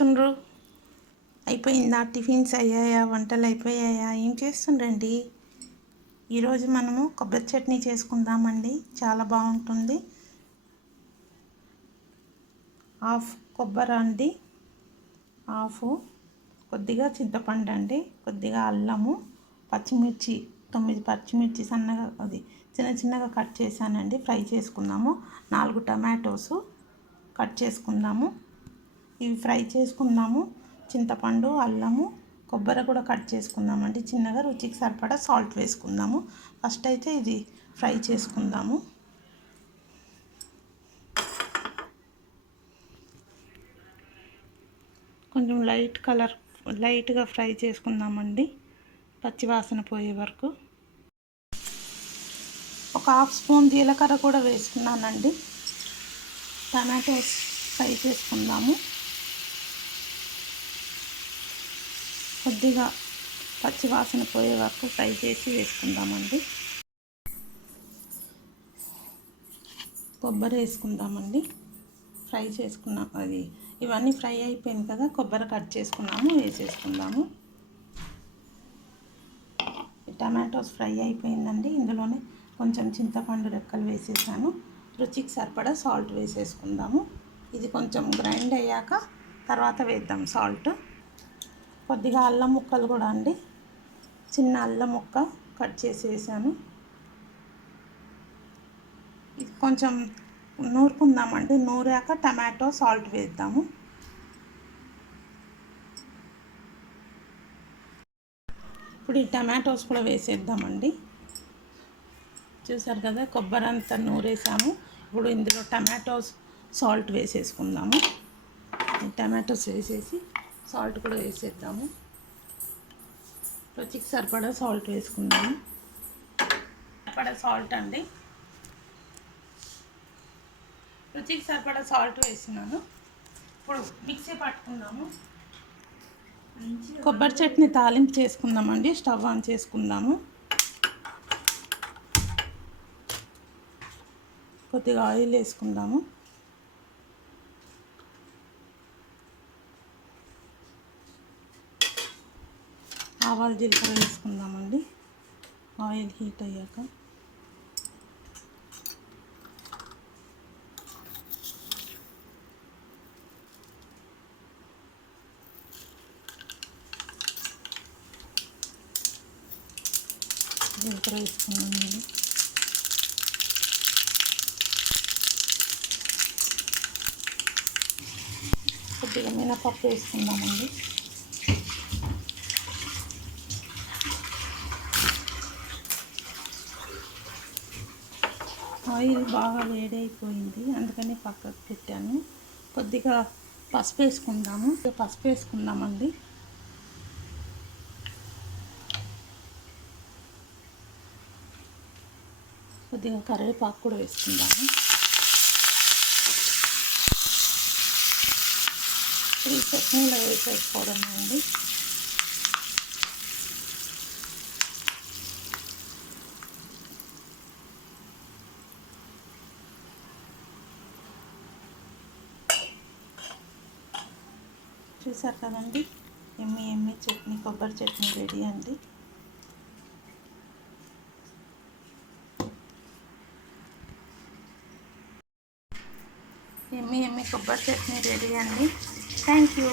చేస్తుండ్రు? అయిపోయిందా? టిఫిన్స్ అయ్యాయా? వంటలు అయిపోయాయా? ఏం చేస్తుండ్రండి? ఈరోజు మనము కొబ్బరి చట్నీ చేసుకుందామండి. చాలా బాగుంటుంది. హాఫ్ కొబ్బరి అండి, హాఫ్ కొద్దిగా చింతపండు అండి, కొద్దిగా అల్లము, పచ్చిమిర్చి 9 పచ్చిమిర్చి సన్నగా చిన్న చిన్నగా కట్ చేశానండి. ఫ్రై చేసుకుందాము. 4 టమాటోస్ కట్ చేసుకుందాము. ఇవి ఫ్రై చేసుకుందాము. చింతపండు, అల్లము, కొబ్బరి కూడా కట్ చేసుకుందామండి చిన్నగా. రుచికి సరిపడా సాల్ట్ వేసుకుందాము. ఫస్ట్ అయితే ఇది ఫ్రై చేసుకుందాము. కొంచెం లైట్గా ఫ్రై చేసుకుందామండి, పచ్చివాసన పోయే వరకు. ఒక హాఫ్ స్పూన్ జీలకర్ర కూడా వేసుకున్నానండి. టమాటోస్ ఫ్రై చేసుకుందాము. కొద్దిగా పచ్చివాసన పోయే వరకు ఫ్రై చేసి వేసుకుందామండి. కొబ్బరి వేసుకుందామండి. ఫ్రై చేసుకున్నాం, ఇవన్నీ ఫ్రై అయిపోయింది కదా. కొబ్బరి కట్ చేసుకున్నాము, వేసేసుకుందాము. టమాటోస్ ఫ్రై అయిపోయిందండి. ఇందులోనే కొంచెం చింతపండు రెక్కలు వేసేసాను. రుచికి సరిపడా సాల్ట్ వేసేసుకుందాము. ఇది కొంచెం గ్రైండ్ అయ్యాక తర్వాత వేద్దాం సాల్ట్. కొద్దిగా అల్లం ముక్కలు కూడా అండి, చిన్న అల్లం ముక్క కట్ చేసి వేసాను. ఇది కొంచెం నూరుకుందామండి. నూరాక టమాటో సాల్ట్ వేద్దాము. ఇప్పుడు ఈ టమాటోస్ కూడా వేసేద్దామండి. చూసారు కదా, కొబ్బరి అంతా నూరేసాము. ఇప్పుడు ఇందులో టమాటోస్ సాల్ట్ వేసేసుకుందాము. టమాటోస్ వేసేసి సాల్ట్ కూడా వేసేద్దాము. రుచికి సరిపడా సాల్ట్ వేసుకుందాము. సరిపడా సాల్ట్ అండి, రుచికి సరిపడా సాల్ట్ వేసినాను. ఇప్పుడు మిక్సీ పట్టుకుందాము. కొబ్బరి చట్నీ తాలింపు చేసుకుందామండి. స్టవ్ ఆన్ చేసుకుందాము. కొద్దిగా ఆయిల్ వేసుకుందాము. ఆవాలు, జీలకర్ర వేసుకుందామండి. ఆయిల్ హీట్ అయ్యాక జీలకర్ర వేసుకున్నామండి. కొద్దిగా మినపప్పు వేసుకుందామండి. ఆయిల్ బాగా వేడైపోయింది, అందుకని పక్కకు పెట్టాను. కొద్దిగా పసుపు వేసుకుందామండి. కొద్దిగా కరివేపాకు కూడా వేసుకుందాము. ఈ చట్నీలో వేసేసుకోవడం అండి. చూసారు కదండి, ఎమ్మి చట్నీ, కొబ్బరి చట్నీ రెడీ అండి. ఎమ్మి కొబ్బరి చట్నీ రెడీ అండి. Thank you.